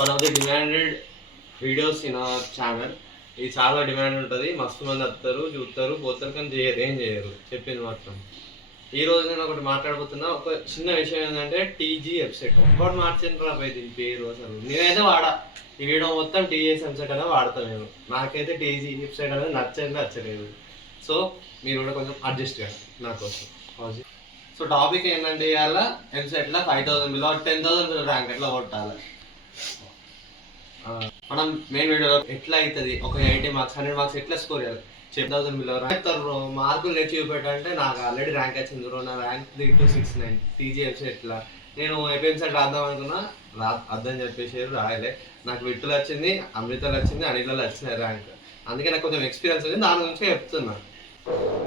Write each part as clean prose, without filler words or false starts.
One of the demanded videos in our channel. ఇది చాలా demand ఉంటుంది, మస్తు మంది వస్తారు చూస్తారు పోతారు కానీ చేయరు, ఏం చేయరు చెప్పింది మాత్రం. ఈ రోజు నేను ఒకటి మాట్లాడబోతున్నా. ఒక చిన్న విషయం ఏంటంటే టీజీ వెబ్సైట్ ఒక్కటి మార్చింది రా పోయి దీని పేరు. అసలు నేనైతే వాడా ఈ వీడియో మొత్తం టీజీఎస్ వెబ్సైట్ అనేది వాడతాను నేను. నాకైతే టీజీ వెబ్సైట్ అనేది నచ్చలేదు. సో మీరు కూడా కొంచెం అడ్జస్ట్ చేయండి నా కోసం. సో టాపిక్ ఏంటంటే ఇవాళ వెబ్సైట్లో 5000 బిలో 10,000 ర్యాంక్ ఎట్లా కొట్టాలి. మనం మెయిన్ వీడియోలో ఎట్లా అవుతుంది, ఒక 80 మార్క్స్ 100 మార్క్స్ ఎట్లా స్కోర్ చేయాలి 10,000 బిలో చెప్తారు. మార్కులు నెట్ చూపెట్టంటే నాకు ఆల్రెడీ ర్యాంక్ వచ్చింది బ్రో. నా ర్యాంక్ 3269 టీజీ వెబ్సైట్లో. నేను వెబ్సైట్ రాద్దాం అనుకున్నా, అర్థం చెప్పేసి రాయలే. నాకు విట్టులు వచ్చింది, అమృతలు వచ్చింది, అనిలలో వచ్చినాయి ర్యాంక్. అందుకే నాకు కొంచెం ఎక్స్పీరియన్స్ ఉంది, దాని గురించి చెప్తున్నా.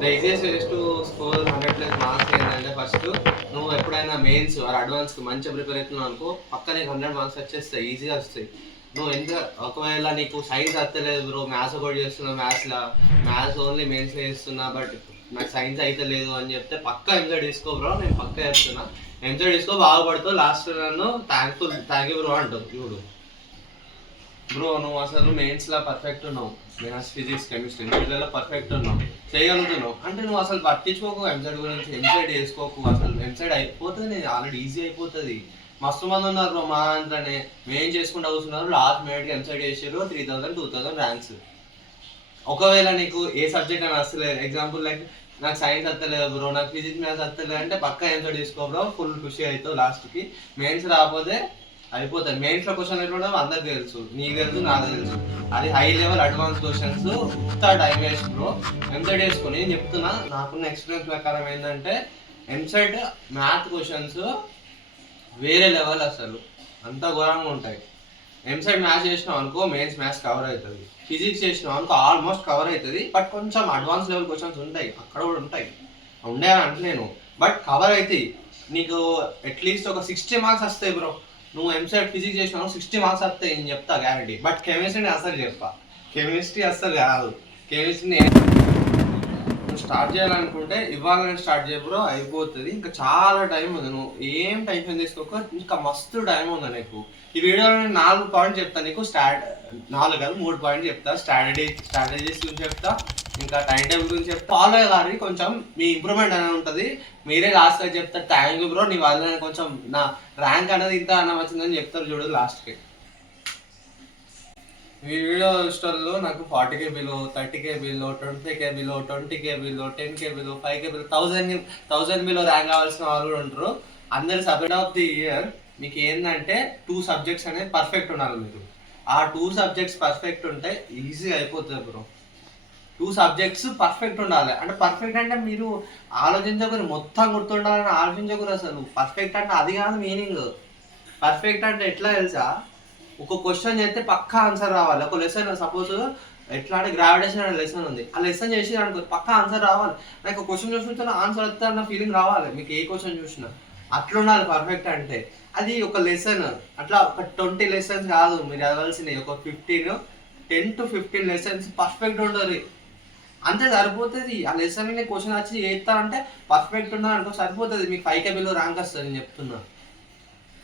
The easiest ways to score 100+ marks ఏంటంటే ఫస్ట్ నువ్వు ఎప్పుడైనా మెయిన్స్ ఆర్ అడ్వాన్స్కి మంచిగా ప్రిపేర్ అవుతున్నావు అనుకో, పక్క నీకు 100 మార్క్స్ వచ్చేస్తాయి, ఈజీగా వస్తాయి. నువ్వు ఎంత ఒకవేళ నీకు సైన్స్ వస్తలేదు బ్రో, మ్యాథ్స్ ఒకటి చేస్తున్నావు, మ్యాథ్స్ ఓన్లీ మెయిన్స్లో చేస్తున్నా బట్ నాకు సైన్స్ అయితే లేదు అని చెప్తే పక్క ఎంసెట్ తీసుకో బ్రో. నేను పక్క చేస్తున్నా, ఎంసెట్ తీసుకో, బాగుపడుతావు. లాస్ట్ నన్ను థ్యాంక్ యూ బ్రో అంటావు. చూడు బ్రో, నువ్వు అసలు మెయిన్స్లో పర్ఫెక్ట్ ఉన్నావు, మ్యాథ్స్ ఫిజిక్స్ కెమిస్ట్రీ వీటిలో పర్ఫెక్ట్ ఉన్నావు, చేయగలుగుతున్నావు అంటే నువ్వు అసలు పట్టించుకోకు ఎంసెట్ గురించి. ఎంసెట్ వేసుకోకు, అసలు ఎంసెట్ అయిపోతుంది, ఆల్రెడీ ఈజీ అయిపోతుంది. మస్తు మంది ఉన్నారు బ్రో మా అంట్లోనే మెయిన్ చేసుకుంటూ కూర్చున్నారు. లాస్ట్ మినిట్కి ఎంసెట్ చేసారు 3000 2000 ర్యాంక్స్. ఒకవేళ నీకు ఏ సబ్జెక్ట్ అని వస్తలేదు, ఎగ్జాంపుల్ లైక్ నాకు సైన్స్ వస్తలేదు బ్రో, నాకు ఫిజిక్స్ మ్యాథ్స్ వస్తలేదు అంటే పక్కా ఎంసెట్ తీసుకో బ్రో, ఫుల్ ఖుషి అవుతావు. లాస్ట్కి మెయిన్స్ రాకపోతే అయిపోతుంది. మెయిన్స్లో క్వశ్చన్ ఎట్లా అందరికి తెలుసు, నీకు తెలుసు, నాకు తెలుసు. అది high level advance questions, time waste bro. EAMCET వేసుకొని నేను చెప్తున్నా, నాకున్న ఎక్స్పీరియన్స్ ప్రకారం ఏంటంటే ఎంసెట్ మ్యాథ్ క్వశ్చన్స్ వేరే లెవెల్, అసలు అంత ఘోరంగా ఉంటాయి. ఎంసెట్ మ్యాథ్స్ చేసినావు అనుకో మెయిన్స్ మ్యాథ్స్ కవర్ అవుతుంది, ఫిజిక్స్ చేసినావు అనుకో ఆల్మోస్ట్ కవర్ అవుతుంది. బట్ కొంచెం అడ్వాన్స్ లెవెల్ క్వశ్చన్స్ ఉంటాయి, అక్కడ కూడా ఉంటాయి, ఉండే అని అంటలేను, బట్ కవర్ అవుతాయి. నీకు అట్లీస్ట్ ఒక 60 మార్క్స్ వస్తాయి బ్రో. నువ్వు ఎంసెట్ ఫిజిక్స్ చేసినావు 60 మార్క్స్ వస్తాయి, నేను చెప్తా గ్యారంటీ. బట్ కెమిస్ట్రీని అసలు చెప్పా, కెమిస్ట్రీ అస్సలు కాదు. కెమిస్ట్రీని స్టార్ట్ చేయాలనుకుంటే ఇవాళ నేను స్టార్ట్ చేయ బ్రో, అయిపోతుంది. ఇంకా చాలా టైం ఉంది, నువ్వు ఏం టెన్షన్ తీసుకోక, ఇంకా మస్తు టైం ఉంది నీకు. ఈ వీడియోలో నేను 4 పాయింట్స్ చెప్తాను నీకు. 4 కాదు 3 పాయింట్స్ చెప్తా. స్ట్రాటజీస్ గురించి చెప్తా, ఇంకా టైం టేబుల్ గురించి చెప్తా. ఫాలో అయ్యాలి, కొంచెం మీ ఇంప్రూవ్మెంట్ అనేది ఉంటుంది. మీరే లాస్ట్గా చెప్తారు థ్యాంక్ యూ బ్రో, నీ వల్ల కొంచెం నా ర్యాంక్ అనేది ఇంత అన్న వచ్చిందని చెప్తారు చూడు లాస్ట్కి. ఈ వీడియో స్టోర్లో నాకు 40K below, 30K below, 20K below, 20K below, 10K below, 5K below, 1000 below rank కావాల్సిన వాళ్ళు కూడా ఉంటారు. అందరు సబ్జెక్ట్ ఆఫ్ ది ఇయర్ మీకు ఏంటంటే 2 సబ్జెక్ట్స్ అనేది పర్ఫెక్ట్ ఉండాలి. మీరు ఆ 2 సబ్జెక్ట్స్ పర్ఫెక్ట్ ఉంటే ఈజీగా అయిపోతుంది బ్రో. 2 సబ్జెక్ట్స్ పర్ఫెక్ట్ ఉండాలి. అంటే పర్ఫెక్ట్ అంటే మీరు ఆలోచించకూడదు, మొత్తం గుర్తుండాలని ఆలోచించకూడదు. అసలు పర్ఫెక్ట్ అంటే అది కాదు మీనింగ్. పర్ఫెక్ట్ అంటే ఎట్లా తెలుసా, ఒక క్వశ్చన్ చేస్తే పక్కా ఆన్సర్ రావాలి. ఒక లెసన్ సపోజ్ ఎట్లా అంటే గ్రావిటేషన్ అనే లెసన్ ఉంది, ఆ లెసన్ చేసి అనుకో పక్కా ఆన్సర్ రావాలి. నాకు ఒక క్వశ్చన్ చూసిన ఆన్సర్ వస్తే అన్న ఫీలింగ్ రావాలి మీకు, ఏ క్వశ్చన్ చూసినా అట్లా ఉండాలి పర్ఫెక్ట్ అంటే. అది ఒక లెసన్, అట్లా ఒక 20 లెసన్స్ కాదు మీరు చదవాల్సినవి, ఒక 10 to 15 లెసన్స్ పర్ఫెక్ట్ ఉండాలి అంతే సరిపోతుంది. ఆ లెసన్ క్వశ్చన్ వచ్చి చేస్తా అంటే పర్ఫెక్ట్ ఉన్నా అనుకో సరిపోతుంది. మీకు 5K బిలో ర్యాంక్ వస్తుంది నేను చెప్తున్నా.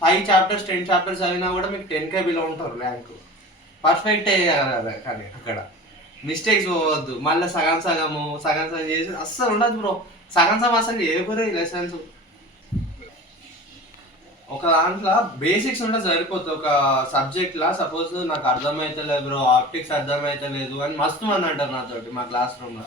5 చాప్టర్స్ 10 చాప్టర్స్ అయినా కూడా మీకు 10K బిలో ఉంటారు ర్యాంక్. పర్ఫెక్ట్ అయ్యారు కానీ అక్కడ మిస్టేక్స్ పోవద్దు. మళ్ళీ సగం చేసి అస్సలు ఉండదు బ్రో. సగం అసలు ఏకూరే ఈ లెసన్స్. ఒక దాంట్లో బేసిక్స్ ఉంటే సరిపోతుంది. ఒక సబ్జెక్ట్లో సపోజ్ నాకు అర్థమవుతలేదు బ్రో, ఆప్టిక్స్ అర్థమవుతలేదు అని మస్తు మంది అంటారు నాతోటి మా క్లాస్ రూమ్లో.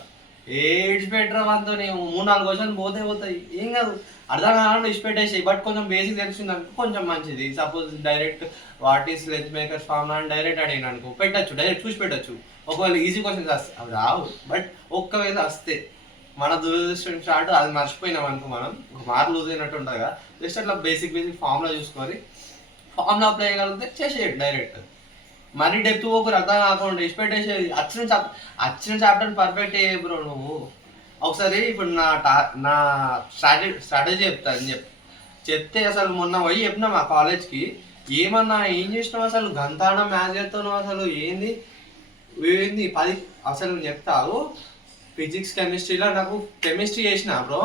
ఏడ్చి పెట్టరా అంతా, నేను 3-4 క్వశ్చన్ పోతాయి, ఏం కాదు అర్థం కావాలంటే ఇచ్చిపెట్టేసి. బట్ కొంచెం బేసిక్ తెలిసింది అనుకో కొంచెం మంచిది. Suppose direct what is length makers formula అని డైరెక్ట్ అడిగిన అనుకో పెట్టచ్చు, డైరెక్ట్ చూసి పెట్టచ్చు. ఒకవేళ ఈజీ క్వశ్చన్స్ వస్తాయి, అవి రావు. బట్ ఒక్కవేళ వస్తే మన దురదృష్టం స్టార్ట్, అది మర్చిపోయినాం అనుకో మనం ఒక మార్క్ లూజ్ అయినట్టు ఉంటుంది కదా. జస్ట్ అట్లా బేసిక్ ఫార్ములా చూసుకొని ఫార్ములా అప్లై చేయగలిగితే చేసేయండి డైరెక్ట్. మరీ డెప్త్ పోకు, అర్థం కాకుండా ఇచ్చిపెట్టేసేది. వచ్చిన చాప్టర్ పర్ఫెక్ట్ అయ్యే బ్రో నువ్వు. ఒకసారి ఇప్పుడు నా స్ట్రాటజీ చెప్తాను చెప్తే అసలు మొన్న పోయి చెప్పినా మా కాలేజ్కి, ఏం చేసినావు అసలు గంతానం మ్యాథ్స్ చేస్తున్నావు, అసలు ఏంది 10 అసలు చెప్తావు. ఫిజిక్స్ కెమిస్ట్రీలో నాకు కెమిస్ట్రీ చేసిన బ్రో,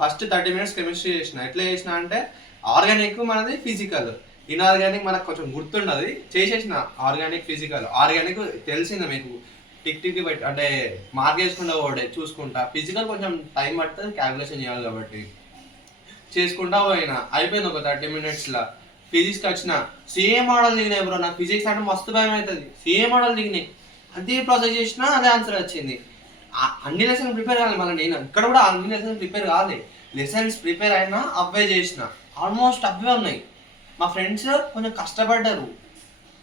ఫస్ట్ 30 minutes కెమిస్ట్రీ చేసిన. ఎట్లా చేసిన అంటే ఆర్గానిక్ మనది ఫిజికల్. ఇన్ఆర్గానిక్ మనకు కొంచెం గుర్తుండదు, చేసేసిన. ఆర్గానిక్ ఫిజికల్, ఆర్గానిక్ తెలిసిందే మీకు, టిక్ టిక్ పెట్టి అంటే మార్క్ చేసుకుంటా పోడే చూసుకుంటా. ఫిజికల్ కొంచెం టైం పడుతుంది, క్యాల్కులేషన్ చేయాలి కాబట్టి చేసుకుంటా పోయినా. అయిపోయింది ఒక 30 minutesలో. ఫిజిక్స్కి వచ్చిన సేమ్ మోడల్ దిగినాయి బ్రో. నాకు ఫిజిక్స్ అంటే మస్తు భయం అవుతుంది. సేమ్ మోడల్ దిగినాయి, అదే ప్రాసెస్ చేసినా అదే ఆన్సర్ వచ్చింది. అన్ని లెసన్స్ ప్రిపేర్ కావాలి మళ్ళీ. నేను ఇక్కడ కూడా అన్ని లెసన్స్ ప్రిపేర్ కావాలి, లెసన్స్ ప్రిపేర్ అయినా అవే చేసిన, ఆల్మోస్ట్ అవే ఉన్నాయి. మా ఫ్రెండ్స్ కొంచెం కష్టపడ్డారు,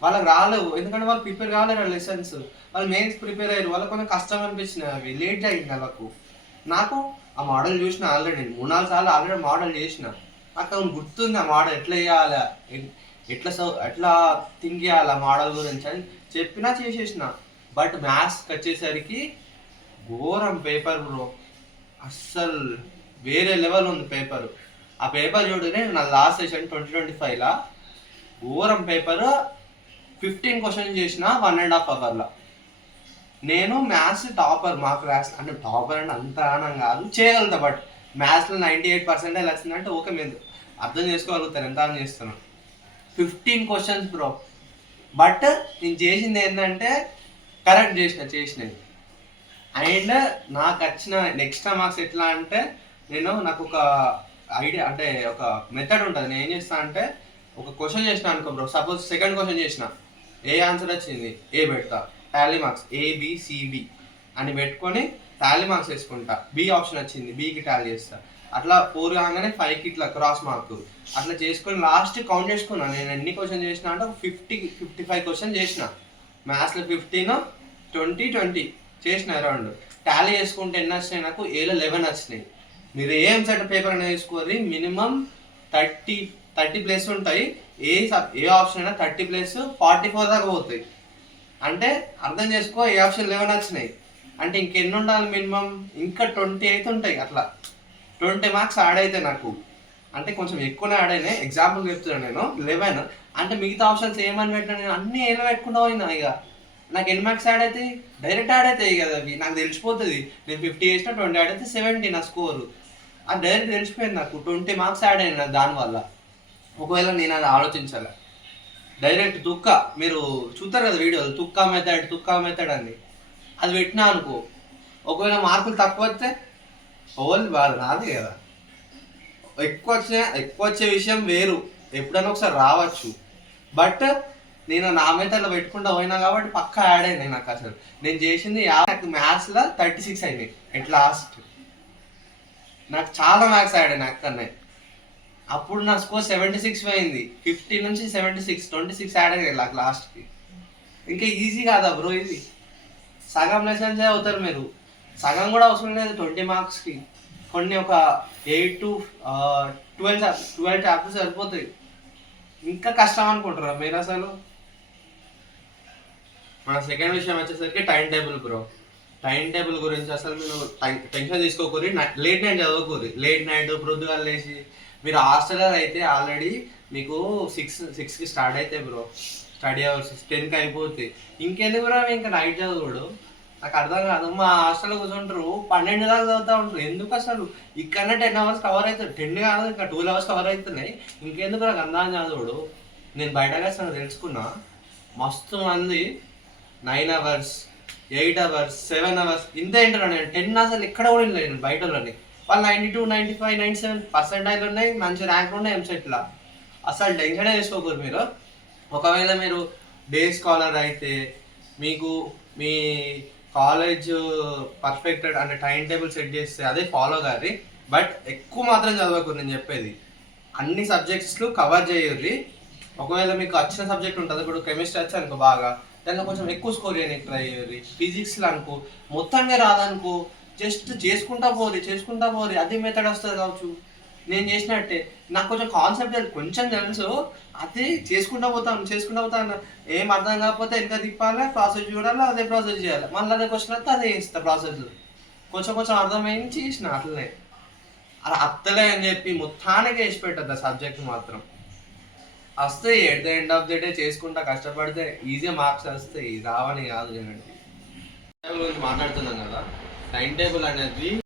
వాళ్ళకి రాలేవు ఎందుకంటే వాళ్ళు ప్రిపేర్ కాలేరు లెసన్స్. వాళ్ళు మెయిన్స్ ప్రిపేర్ అయ్యారు, వాళ్ళకి కొంచెం కష్టం అనిపించినాయి, అవి లేట్ అయింది వాళ్ళకు. నాకు ఆ మోడల్ చూసిన ఆల్రెడీ, నేను 3-4 సార్లు ఆల్రెడీ మోడల్ చేసిన. నాకు అవును గుర్తుంది ఆ మోడల్ ఎట్లా చేయాలి, ఎట్లా థింక్ చేయాలి ఆ మోడల్ గురించి అని చెప్పినా చేసేసిన. బట్ మ్యాథ్స్కి వచ్చేసరికి ఘోరం పేపర్ బ్రో, అస్సలు వేరే లెవెల్ ఉంది పేపర్. ఆ పేపర్ చూడనే నా లాస్ట్ సెషన్ 2025లో ఘోరం పేపర్. 15 క్వశ్చన్స్ చేసిన 1.5 అవర్లో. నేను మ్యాథ్స్ టాపర్ మా క్లాస్, అంటే టాపర్ అంటే అంత ఆనం కాదు, చేయగలుగుతా. బట్ మ్యాథ్స్లో 98% వచ్చిందంటే ఓకే, మీరు అర్థం చేసుకోగలుగుతారు ఎంత అని చేస్తున్నాను. 15 క్వశ్చన్స్ బ్రో. బట్ నేను చేసింది ఏంటంటే కరెక్ట్ చేసినది. అండ్ నాకు వచ్చిన నెక్స్ట్ మార్క్స్ ఎట్లా అంటే, నాకు ఒక ఐడియా అంటే ఒక మెథడ్ ఉంటుంది. నేను ఏం చేస్తాను అంటే, ఒక క్వశ్చన్ చేసిన అనుకో బ్రో, సపోజ్ సెకండ్ క్వశ్చన్ చేసిన, ఏ ఆన్సర్ వచ్చింది ఏ పెడతా, టాలీ మార్క్స్ ఏబిసిడి అని పెట్టుకొని టాలీ మార్క్స్ వేసుకుంటా. బి ఆప్షన్ వచ్చింది బికి టాలీ చేస్తా. అట్లా 4 కాగానే 5కి ఇట్లా క్రాస్ మార్క్ అట్లా చేసుకొని లాస్ట్ కౌంట్ చేసుకున్నా. నేను ఎన్ని క్వశ్చన్ చేసిన అంటే 55 క్వశ్చన్ చేసిన. మ్యాథ్స్లో 15, 20 చేసిన అరౌండ్. టాలీ చేసుకుంటే ఎన్ని వచ్చినాయి నాకు, ఏలో 11 వచ్చినాయి. మీరు ఏ ఎంసెట్ పేపర్ అనేది తీసుకోవాలి, మినిమం 30 ప్లేస్ ఉంటాయి. ఏ ఆప్షన్ అయినా 30 ప్లస్ 44 దాకా పోతాయి. అంటే అర్థం చేసుకో, ఏ ఆప్షన్ 11 వచ్చినాయి అంటే ఇంకెన్ని ఉండాలి మినిమం, ఇంకా 20 అయితే ఉంటాయి. అట్లా 20 మార్క్స్ యాడ్ అయితే నాకు, అంటే కొంచెం ఎక్కువనే యాడ్ అయినాయి. ఎగ్జాంపుల్ చెప్తున్నాను, నేను 11 అంటే మిగతా ఆప్షన్స్ ఏమని పెట్టినా నేను అన్నీ ఏలో పెట్టుకుంటా పోయినా. ఇక నాకు ఎన్ని మార్క్స్ యాడ్ అవుతాయి, డైరెక్ట్ యాడ్ అవుతాయి కదా అవి, నాకు తెలిసిపోతుంది. నేను 50 చేసినా 20 యాడ్ అయితే 70 నా స్కోరు. అది డైరెక్ట్ తెలిసిపోయింది నాకు. 20 మార్క్స్ యాడ్ అయినా నాకు దానివల్ల. ఒకవేళ నేను అది ఆలోచించాలి డైరెక్ట్ తుక్క, మీరు చూస్తారు కదా వీడియోలు, తుక్కా మెథడ్ అని అది పెట్టినా అనుకో, ఒకవేళ మార్కులు తక్కువ వస్తే ఓన్లీ బాధ నాది కదా. ఎక్కువ వచ్చే విషయం వేరు, ఎప్పుడైనా ఒకసారి రావచ్చు. బట్ నేను నా మెథడ్లో పెట్టుకుంటా పోయినా కాబట్టి పక్కా యాడ్ అయినాయి నాకు. అసలు నేను చేసింది నాకు మ్యాథ్స్లో 36 అయినాయి ఎట్ లాస్ట్. నాకు చాలా మ్యాథ్స్ యాడ్ అయినాయి అక్కడనే. అప్పుడు నా స్కోర్ 76 పోయింది. 50 నుంచి 76, 26 యాడ్ అయ్యాయి నాకు లాస్ట్కి. ఇంకా ఈజీ కాదా బ్రో ఇది? సగం లెసన్సే అవుతారు మీరు, సగం కూడా అవసరం లేదు 20 మార్క్స్కి. కొన్ని ఒక 8 to 12 చాప్టర్స్ సరిపోతాయి. ఇంకా కష్టం అనుకుంటారా మీరు అసలు? మన సెకండ్ విషయం వచ్చేసరికి time table bro. Time table గురించి అసలు మీరు టెన్షన్ తీసుకోకూరి, లేట్ నైట్ చదవకూరి. లేట్ నైట్ పొద్దుగాల లేచి, మీరు హాస్టలర్ అయితే ఆల్రెడీ మీకు 6కి స్టార్ట్ అయితే బ్రో స్టడీ అవర్స్, 10కి అయిపోతాయి. ఇంకెందుకు బ్రో ఇంకా నైట్ చదువుడు? నాకు అర్థం కాదు. మా హాస్టల్లో కూర్చుంటారు 12 దాకా చదువుతూ ఉంటారు. ఎందుకు అసలు? ఇక్కడనే 10 అవర్స్ కవర్ అవుతుంది. 10 కాదు ఇంకా 12 అవర్స్ కవర్ అవుతున్నాయి. ఇంకెందుకు నాకు అందాన్ని చదువుడు? నేను బయటగా తెలుసుకున్నా, మస్తు మంది 9 అవర్స్, 8 అవర్స్, 7 అవర్స్ ఇంతే ఏంటారు. నేను 10 అసలు ఎక్కడ కూడా లేదు బయట వాళ్ళని. వాళ్ళు 92, 95, 97% ఉన్నాయి, మంచి ర్యాంక్ ఉన్నాయి ఎంసెట్లో. అసలు టెన్షనే చేసుకోకూడదు మీరు. ఒకవేళ మీరు డే స్కాలర్ అయితే మీకు మీ కాలేజ్ పర్ఫెక్ట్ అంటే టైం టేబుల్ సెట్ చేస్తే అదే ఫాలో కాదు. బట్ ఎక్కువ మాత్రం చదవకూడదు. నేను చెప్పేది అన్ని సబ్జెక్ట్స్లు కవర్ చేయరు. ఒకవేళ మీకు వచ్చిన సబ్జెక్ట్ ఉంటుంది, ఇప్పుడు కెమిస్ట్రీ వచ్చి అనుకో బాగా, దాంట్లో కొంచెం ఎక్కువ స్కోర్ చేయడానికి ట్రై చేయరు. ఫిజిక్స్లో అనుకో మొత్తంగా రాదనుకో, జస్ట్ చేసుకుంటా పోరి అదే మెథడ్ వస్తుంది కావచ్చు. నేను చేసినట్టే నాకు కొంచెం కాన్సెప్ట్ కొంచెం తెలుసు, అది చేసుకుంటా పోతాను. ఏం అర్థం కాకపోతే ఎంత తిప్పాలి, ప్రాసెస్ చూడాలి, అదే ప్రాసెస్ చేయాలి. మళ్ళీ అదే క్వశ్చన్ వస్తే అదే చేస్తా ప్రాసెస్. కొంచెం అర్థమైంది చేసిన అట్లనే. అలా అత్తలే అని చెప్పి మొత్తానికి వేసి పెట్టద్దు ఆ సబ్జెక్ట్ మాత్రం. వస్తాయి at the end of the day, చేసుకుంటా కష్టపడితే ఈజీ మార్క్స్ వస్తాయి, రావని కాదు. నేను టైం టేబుల్ గురించి మాట్లాడుతున్నాం కదా, టైం టేబుల్ అనేది